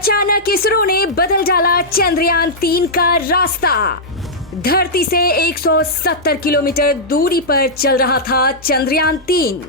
अचानक इसरो ने बदल डाला चंद्रयान 3 का रास्ता। धरती से 170 किलोमीटर दूरी पर चल रहा था चंद्रयान 3।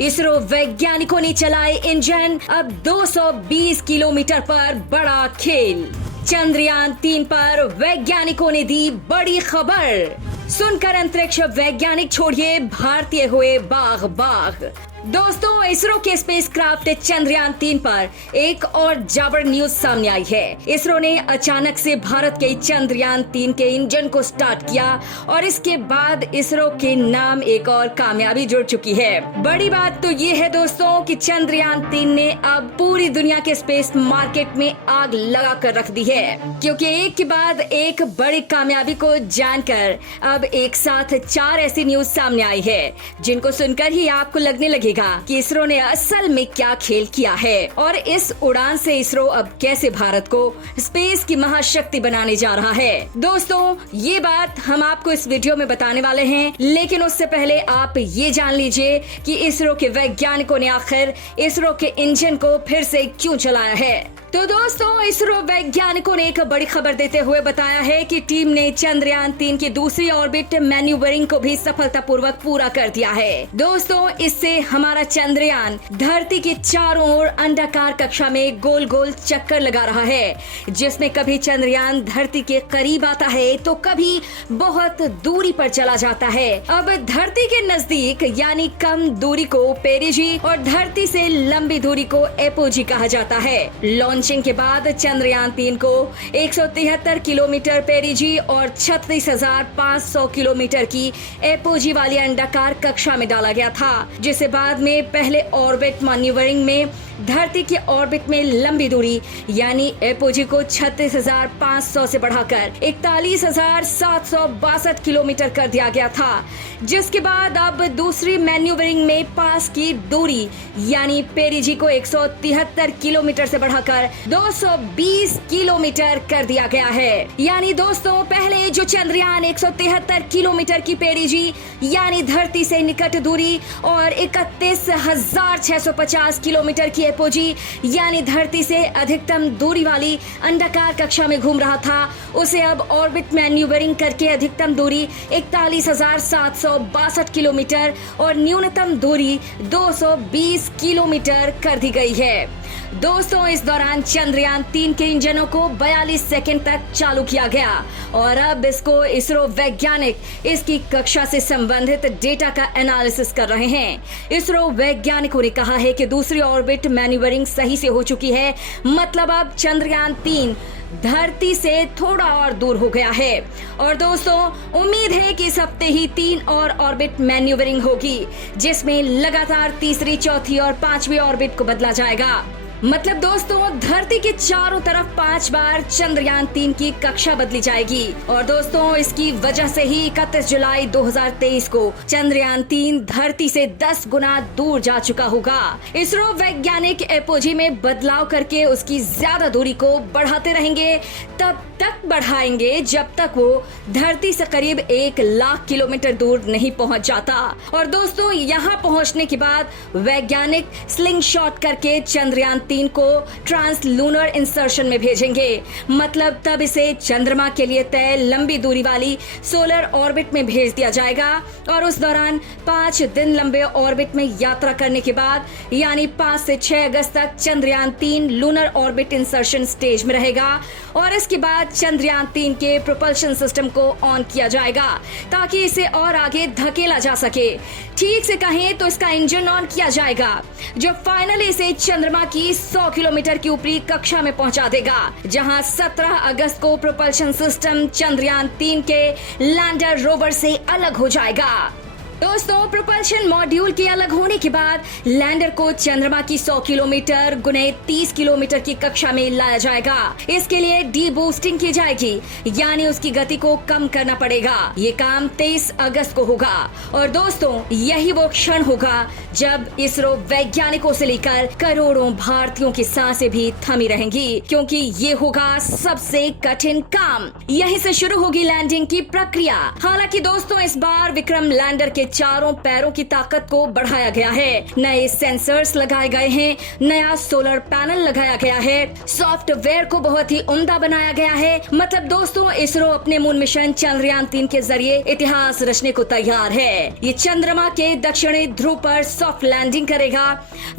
इसरो वैज्ञानिकों ने चलाए इंजन, अब 220 किलोमीटर पर बड़ा खेल। चंद्रयान 3 पर वैज्ञानिकों ने दी बड़ी खबर। सुनकर अंतरिक्ष वैज्ञानिक छोड़िए भारतीय हुए बाग बाग। दोस्तों, इसरो के स्पेसक्राफ्ट चंद्रयान 3 पर एक और जाबर न्यूज सामने आई है। इसरो ने अचानक से भारत के चंद्रयान 3 के इंजन को स्टार्ट किया और इसके बाद इसरो के नाम एक और कामयाबी जुड़ चुकी है। बड़ी बात तो ये है दोस्तों कि चंद्रयान 3 ने अब पूरी दुनिया के स्पेस मार्केट में आग लगा कर रख दी है, क्योंकि एक के बाद एक बड़ी कामयाबी को जानकर अब एक साथ 4 ऐसी न्यूज सामने आई है जिनको सुनकर ही आपको लगने लगेगा कि इसरो ने असल में क्या खेल किया है और इस उड़ान से इसरो अब कैसे भारत को स्पेस की महाशक्ति बनाने जा रहा है। दोस्तों, ये बात हम आपको इस वीडियो में बताने वाले हैं, लेकिन उससे पहले आप ये जान लीजिए कि इसरो के वैज्ञानिकों ने आखिर इसरो के इंजन को फिर से क्यों चलाया है। तो दोस्तों, इसरो वैज्ञानिकों ने एक बड़ी खबर देते हुए बताया है कि टीम ने चंद्रयान 3 की दूसरी ऑर्बिट मैन्यूवरिंग को भी सफलतापूर्वक पूरा कर दिया है। दोस्तों, इससे हमारा चंद्रयान धरती के चारों ओर अंडाकार कक्षा में गोल गोल चक्कर लगा रहा है, जिसमें कभी चंद्रयान धरती के करीब आता है तो कभी बहुत दूरी पर चला जाता है। अब धरती के नजदीक यानी कम दूरी को पेरिजी और धरती से लंबी दूरी को एपोजी कहा जाता है। लॉन्चिंग के बाद चंद्रयान 3 को 173 किलोमीटर पेरिजी और 36,500 किलोमीटर की एपोजी वाली अंडाकार कक्षा में डाला गया था, जिसे बाद में पहले ऑर्बिट मैन्यूवरिंग में धरती के ऑर्बिट में लंबी दूरी यानी एपोजी को 36,500 से बढ़ाकर 41,762 किलोमीटर कर दिया गया था, जिसके बाद अब दूसरी मैन्यूवरिंग में पास की दूरी यानी पेरिजी को 173 किलोमीटर से बढ़ाकर 220 किलोमीटर कर दिया गया है। यानी दोस्तों, पहले जो चंद्रयान 173 किलोमीटर की पेरिजी यानी धरती से निकट दूरी और 31,650 किलोमीटर की एपोजी यानी धरती से अधिकतम दूरी वाली अंडाकार कक्षा में घूम रहा था, उसे अब ऑर्बिट मैन्यूवरिंग करके अधिकतम दूरी 41,762 किलोमीटर और न्यूनतम दूरी 220 किलोमीटर कर दी गई है। दोस्तों, इस दौरान चंद्रयान 3 के इंजनों को 42 सेकंड तक चालू किया गया और अब इसको इसरो वैज्ञानिक इसकी कक्षा से संबंधित डेटा का एनालिसिस कर रहे हैं। इसरो वैज्ञानिकों ने कहा है कि दूसरी ऑर्बिट मैन्यूवरिंग सही से हो चुकी है, मतलब अब चंद्रयान 3 धरती से थोड़ा और दूर हो गया है। और दोस्तों, उम्मीद है कि इस हफ्ते ही 3 और ऑर्बिट मैन्यूवरिंग होगी, जिसमें लगातार तीसरी, चौथी और 5वीं ऑर्बिट को बदला जाएगा। मतलब दोस्तों, धरती के चारों तरफ 5 बार चंद्रयान 3 की कक्षा बदली जाएगी। और दोस्तों, इसकी वजह से ही 31 जुलाई 2023 को चंद्रयान 3 धरती से 10 गुना दूर जा चुका होगा। इसरो वैज्ञानिक एपोजी में बदलाव करके उसकी ज्यादा दूरी को बढ़ाते रहेंगे, तब तक बढ़ाएंगे जब तक वो धरती से करीब 1,00,000 किलोमीटर दूर नहीं पहुंच जाता। और दोस्तों, यहाँ पहुंचने के बाद वैज्ञानिक स्लिंग शॉट करके चंद्रयान 3 को ट्रांस लूनर इंसर्शन में भेजेंगे, मतलब तब इसे चंद्रमा के लिए तय लंबी दूरी वाली सोलर ऑर्बिट में भेज दिया जाएगा। और उस दौरान 5 दिन लंबे ऑर्बिट में यात्रा करने के बाद यानी 5 से 6 अगस्त तक Chandrayaan 3 lunar orbit insertion stage में रहेगा और इसके बाद चंद्रयान 3 के प्रोपल्शन सिस्टम को ऑन किया जाएगा ताकि इसे और आगे धकेला जा सके। ठीक से कहें तो इसका इंजन ऑन किया जाएगा, जो फाइनली इसे चंद्रमा की 100 किलोमीटर की ऊपरी कक्षा में पहुंचा देगा, जहां 17 अगस्त को प्रोपल्शन सिस्टम चंद्रयान 3 के लैंडर रोवर से अलग हो जाएगा। दोस्तों, प्रोपल्शन मॉड्यूल के अलग होने के बाद लैंडर को चंद्रमा की 100 किलोमीटर गुने 30 किलोमीटर की कक्षा में लाया जाएगा। इसके लिए डी बूस्टिंग की जाएगी, यानी उसकी गति को कम करना पड़ेगा। ये काम 23 अगस्त को होगा। और दोस्तों, यही वो क्षण होगा जब इसरो वैज्ञानिकों से लेकर करोड़ों भारतीयों की सांसें भी थमी रहेंगी, क्योंकि ये होगा सबसे कठिन काम। यहीं से शुरू होगी लैंडिंग की प्रक्रिया। हालांकि दोस्तों, इस बार विक्रम लैंडर के के चारों पैरों की ताकत को बढ़ाया गया है। नए सेंसर्स लगाए गए हैं, नया सोलर पैनल लगाया गया है, सॉफ्टवेयर को बहुत ही उम्दा बनाया गया है। मतलब दोस्तों, इसरो अपने मून मिशन चंद्रयान 3 के जरिए इतिहास रचने को तैयार है। ये चंद्रमा के दक्षिणी ध्रुव पर सॉफ्ट लैंडिंग करेगा।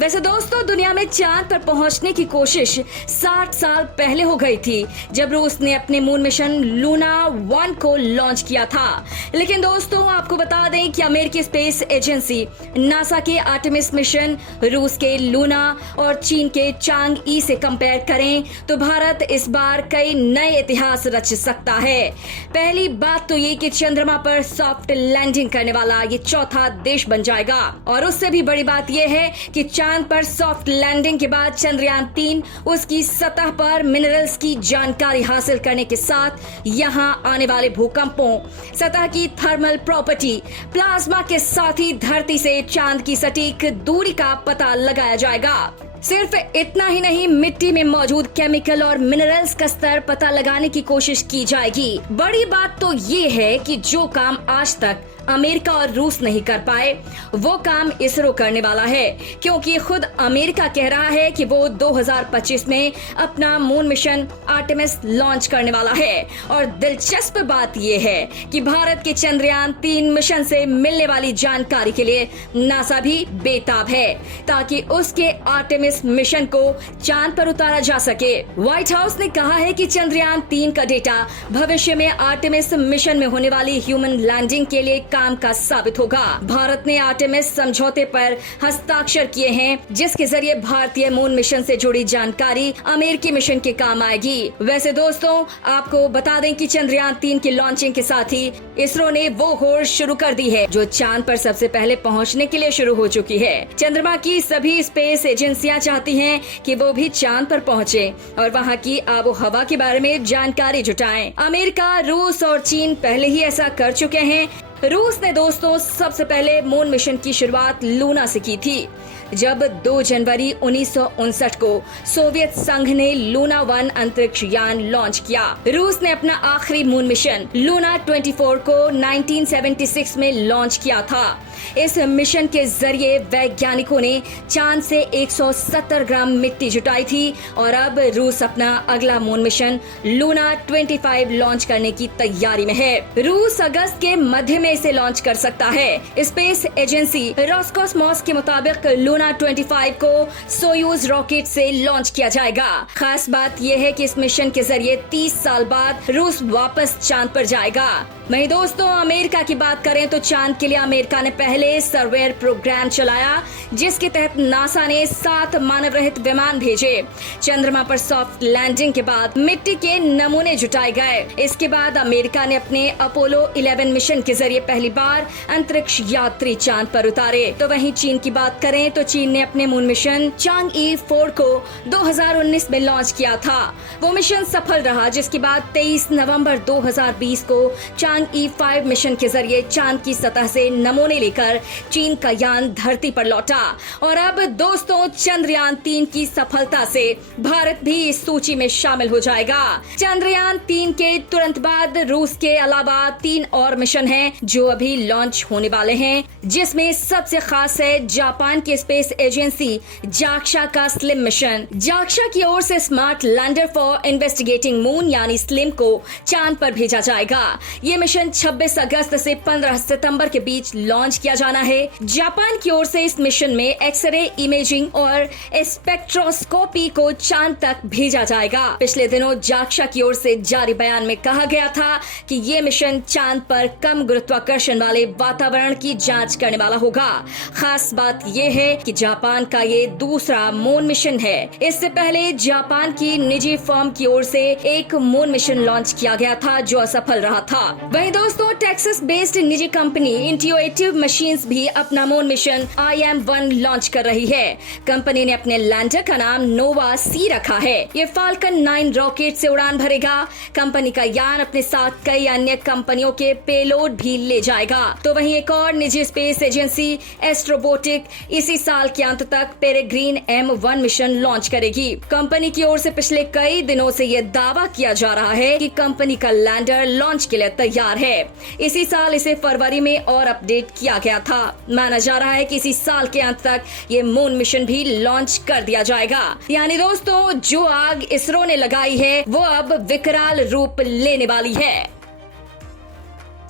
वैसे दोस्तों, दुनिया में चांद पर पहुंचने की कोशिश 60 साल पहले हो गई थी, जब रूस ने अपने मून मिशन लूना 1 को लॉन्च किया था। लेकिन दोस्तों, आपको बता दें कि अमेरिकी स्पेस एजेंसी नासा के आर्टेमिस मिशन, रूस के लूना और चीन के चांग ई से कंपेयर करें तो भारत इस बार कई नए इतिहास रच सकता है। पहली बात तो ये कि चंद्रमा पर सॉफ्ट लैंडिंग करने वाला ये चौथा देश बन जाएगा। और उससे भी बड़ी बात यह है कि चांद पर सॉफ्ट लैंडिंग के बाद चंद्रयान 3 उसकी सतह पर मिनरल्स की जानकारी हासिल करने के साथ यहां आने वाले भूकंपों, सतह की थर्मल प्रॉपर्टी, प्लाज्मा के साथ ही धरती से चांद की सटीक दूरी का पता लगाया जाएगा। सिर्फ इतना ही नहीं, मिट्टी में मौजूद केमिकल और मिनरल्स का स्तर पता लगाने की कोशिश की जाएगी। बड़ी बात तो ये है कि जो काम आज तक अमेरिका और रूस नहीं कर पाए, वो काम इसरो करने वाला है, क्योंकि खुद अमेरिका कह रहा है कि वो 2025 में अपना मून मिशन आर्टेमिस लॉन्च करने वाला है। और दिलचस्प बात ये है कि भारत के चंद्रयान 3 मिशन से मिलने वाली जानकारी के लिए नासा भी बेताब है, ताकि उसके आर्टेमिस मिशन को चांद पर उतारा जा सके। व्हाइट हाउस ने कहा है कि चंद्रयान 3 का डेटा भविष्य में आर्टेमिस मिशन में होने वाली ह्यूमन लैंडिंग के लिए काम का साबित होगा। भारत ने आर्टेमिस समझौते पर हस्ताक्षर किए हैं, जिसके जरिए भारतीय मून मिशन से जुड़ी जानकारी अमेरिकी मिशन के काम आएगी। वैसे दोस्तों, आपको बता दें कि चंद्रयान 3 की लॉन्चिंग के साथ ही इसरो ने वो होड़ शुरू कर दी है जो चांद पर सबसे पहले पहुंचने के लिए शुरू हो चुकी है। चंद्रमा की सभी स्पेस एजेंसियां चाहती हैं कि वो भी चांद पर पहुंचे और वहां की आबो हवा के बारे में जानकारी जुटाएं। अमेरिका, रूस और चीन पहले ही ऐसा कर चुके हैं। रूस ने दोस्तों सबसे पहले मून मिशन की शुरुआत लूना से की थी, जब 2 जनवरी 1959 को सोवियत संघ ने लूना 1 अंतरिक्ष यान लॉन्च किया। रूस ने अपना आखिरी मून मिशन लूना 24 को 1976 में लॉन्च किया था। इस मिशन के जरिए वैज्ञानिकों ने चांद से 170 ग्राम मिट्टी जुटाई थी और अब रूस अपना अगला मून मिशन लूना 25 लॉन्च करने की तैयारी में है। रूस अगस्त के मध्य में इसे लॉन्च कर सकता है। स्पेस एजेंसी रोस्कोसमोस के मुताबिक लूना 25 को सोयूज रॉकेट से लॉन्च किया जाएगा। खास बात यह है कि इस मिशन के जरिए 30 साल बाद रूस वापस चांद पर जाएगा। वहीं दोस्तों, अमेरिका की बात करें तो चांद के लिए अमेरिका ने पहले सर्वेयर प्रोग्राम चलाया, जिसके तहत नासा ने 7 मानव रहित विमान भेजे। चंद्रमा पर सॉफ्ट लैंडिंग के बाद मिट्टी के नमूने जुटाए गए। इसके बाद अमेरिका ने अपने अपोलो 11 मिशन के जरिए पहली बार अंतरिक्ष यात्री चांद पर उतारे। तो वहीं चीन की बात करें तो चीन ने अपने मून मिशन चांग ई 4 को 2019 में लॉन्च किया था। वो मिशन सफल रहा, जिसके बाद 23 नवंबर 2020 को चांग ई 5 मिशन के जरिए चांद की सतह से नमूने लेकर चीन का यान धरती पर लौटा। और अब दोस्तों, चंद्रयान 3 की सफलता से भारत भी इस सूची में शामिल हो जाएगा। चंद्रयान 3 के तुरंत बाद रूस के अलावा 3 और मिशन हैं जो अभी लॉन्च होने वाले हैं, जिसमें सबसे खास है जापान की स्पेस एजेंसी जाक्सा का स्लिम मिशन। जाक्सा की ओर से smart lander for investigating moon यानी स्लिम को चांद पर भेजा जाएगा। ये मिशन 26 अगस्त से 15 सितंबर के बीच लॉन्च किया जाना है। जापान की ओर से इस मिशन में एक्सरे इमेजिंग और स्पेक्ट्रोस्कोपी को चांद तक भेजा जाएगा। पिछले दिनों जाक्सा की ओर से जारी बयान में कहा गया था कि ये मिशन चांद पर कम गुरुत्वाकर्षण वाले वातावरण की जांच करने वाला होगा। खास बात यह है कि जापान का ये दूसरा मून मिशन है। इससे पहले जापान की निजी फर्म की ओर से एक मून मिशन लॉन्च किया गया था, जो असफल रहा था। वहीं दोस्तों, टेक्सास बेस्ड निजी कंपनी इंट्यूटिव मशीन्स भी अपना मून मिशन IM-1 लॉन्च कर रही है। कंपनी ने अपने लैंडर का नाम नोवा सी रखा है। ये फाल्कन 9 रॉकेट से उड़ान भरेगा। कंपनी का यान अपने साथ कई अन्य कंपनियों के पेलोड भी ले जाएगा। तो वहीं एक और निजी स्पेस एजेंसी एस्ट्रोबोटिक इसी साल के अंत तक पेरेग्रीन M1 मिशन लॉन्च करेगी। कंपनी की ओर से पिछले कई दिनों से यह दावा किया जा रहा है कि कंपनी का लैंडर लॉन्च के लिए तैयार तैयार है। इसी साल इसे फरवरी में और अपडेट किया गया था। माना जा रहा है कि इसी साल के अंत तक ये मून मिशन भी लॉन्च कर दिया जाएगा। यानी दोस्तों, जो आग इसरो ने लगाई है वो अब विकराल रूप लेने वाली है।